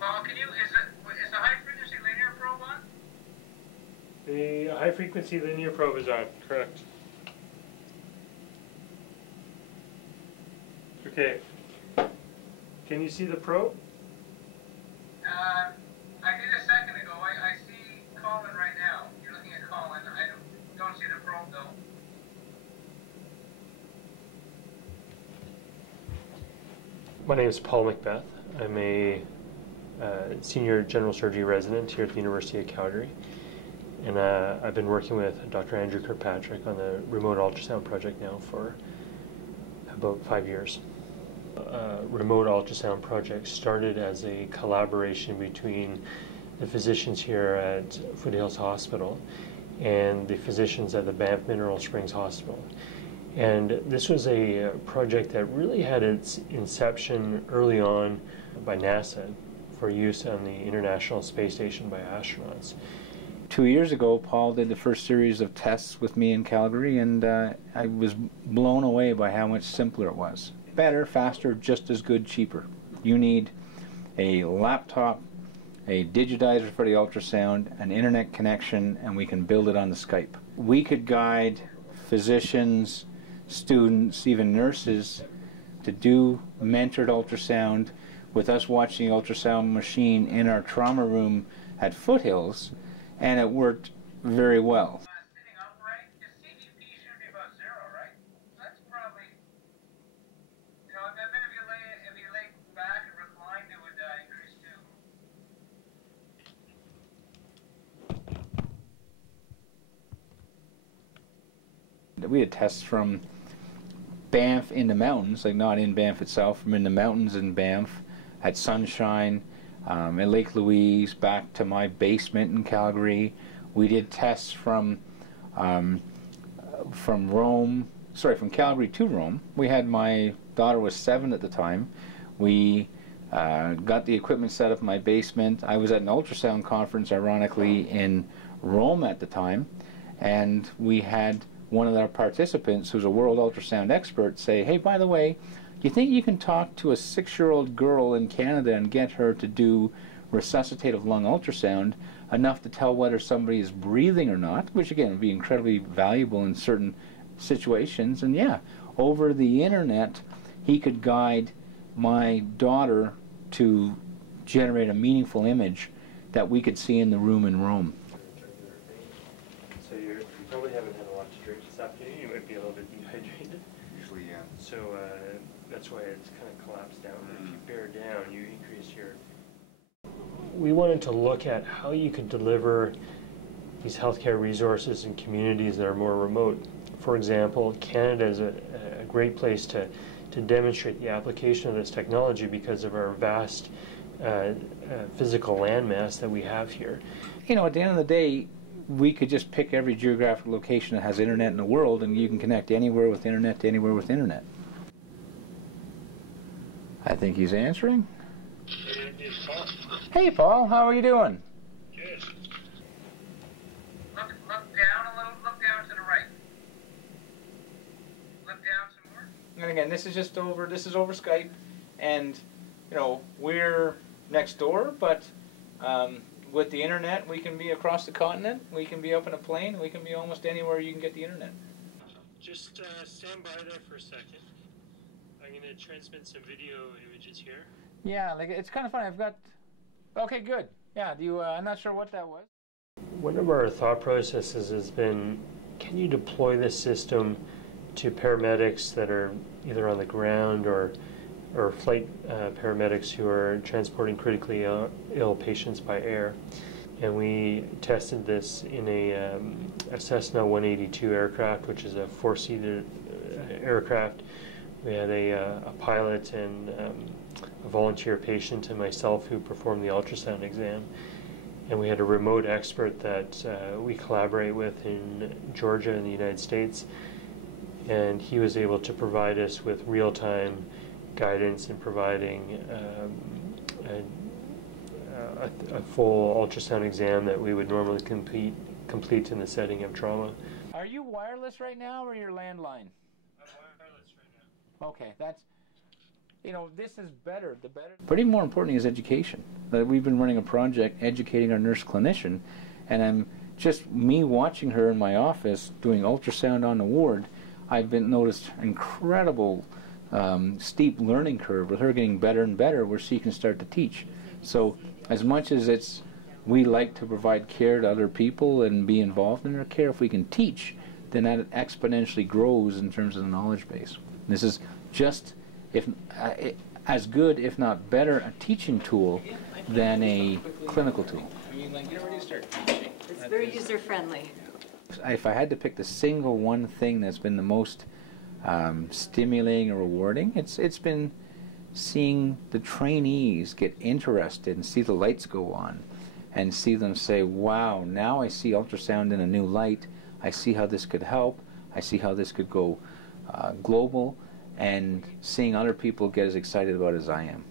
Is the high frequency linear probe on? The high frequency linear probe is on, correct. Okay. Can you see the probe? I did a second ago. I see Colin right now. You're looking at Colin. I don't see the probe though. My name is Paul Macbeth. I'm a senior general surgery resident here at the University of Calgary. And I've been working with Dr. Andrew Kirkpatrick on the remote ultrasound project now for about 5 years. Remote ultrasound project started as a collaboration between the physicians here at Foothills Hospital and the physicians at the Banff Mineral Springs Hospital. And this was a project that really had its inception early on by NASA for use on the International Space Station by astronauts. 2 years ago, Paul did the first series of tests with me in Calgary, and I was blown away by how much simpler it was. Better, faster, just as good, cheaper. You need a laptop, a digitizer for the ultrasound, an internet connection, and we can build it on the Skype. We could guide physicians, students, even nurses to do mentored ultrasound with us watching the ultrasound machine in our trauma room at Foothills, and it worked very well. Sitting upright, the CDP should be about 0, right? So that's probably, you know, then if you lay back and recline, it would increase too. We had tests from Banff in the mountains, like not in Banff itself, from in the mountains in Banff, at Sunshine, at Lake Louise, back to my basement in Calgary. We did tests from Calgary to Rome. We had, my daughter was 7 at the time. We got the equipment set up in my basement. I was at an ultrasound conference, ironically, in Rome at the time, and we had one of our participants, who's a world ultrasound expert, say, hey, by the way, do you think you can talk to a 6-year-old girl in Canada and get her to do resuscitative lung ultrasound enough to tell whether somebody is breathing or not, which again would be incredibly valuable in certain situations. And yeah, over the internet, he could guide my daughter to generate a meaningful image that we could see in the room in Rome. So you probably haven't had a lot to drink this afternoon. You might be a little bit dehydrated. Usually, yeah. So that's why it's kind of collapsed down. If you bear down, you increase your... We wanted to look at how you could deliver these healthcare resources in communities that are more remote. For example, Canada is a great place to demonstrate the application of this technology because of our vast physical landmass that we have here. You know, at the end of the day, we could just pick every geographic location that has internet in the world, and you can connect anywhere with internet to anywhere with internet. I think he's answering. It's Paul. Hey, Paul, how are you doing? Good. Look down a little. Look down to the right. Look down some more. And again, this is just over. This is over Skype, and you know we're next door, but with the internet, we can be across the continent. We can be up in a plane. We can be almost anywhere you can get the internet. Just stand by there for a second. I'm going to transmit some video images here. Yeah, like it's kind of funny. I've got. Okay, good. Yeah, do you? I'm not sure what that was. One of our thought processes has been, can you deploy this system to paramedics that are either on the ground or flight paramedics who are transporting critically ill patients by air? And we tested this in a Cessna 182 aircraft, which is a 4-seated aircraft. We had a pilot and a volunteer patient and myself who performed the ultrasound exam. And we had a remote expert that we collaborate with in Georgia in the United States. And he was able to provide us with real-time guidance in providing a full ultrasound exam that we would normally complete in the setting of trauma. Are you wireless right now or your landline? I'm wireless right now. Okay, that's, you know, this is better. But even more importantly is education. that we've been running a project educating our nurse clinician, and I'm just me watching her in my office doing ultrasound on the ward. I've been noticed incredible steep learning curve with her getting better and better, where she can start to teach. So as much as we like to provide care to other people and be involved in their care, if we can teach, then that exponentially grows in terms of the knowledge base. This is just as good, if not better, a teaching tool than a clinical tool. I mean, like, you're ready to start teaching. It's very user-friendly. If I had to pick the single one thing that's been the most stimulating or rewarding, it's been seeing the trainees get interested and see the lights go on and see them say, wow, now I see ultrasound in a new light. I see how this could help. I see how this could go global, and seeing other people get as excited about it as I am.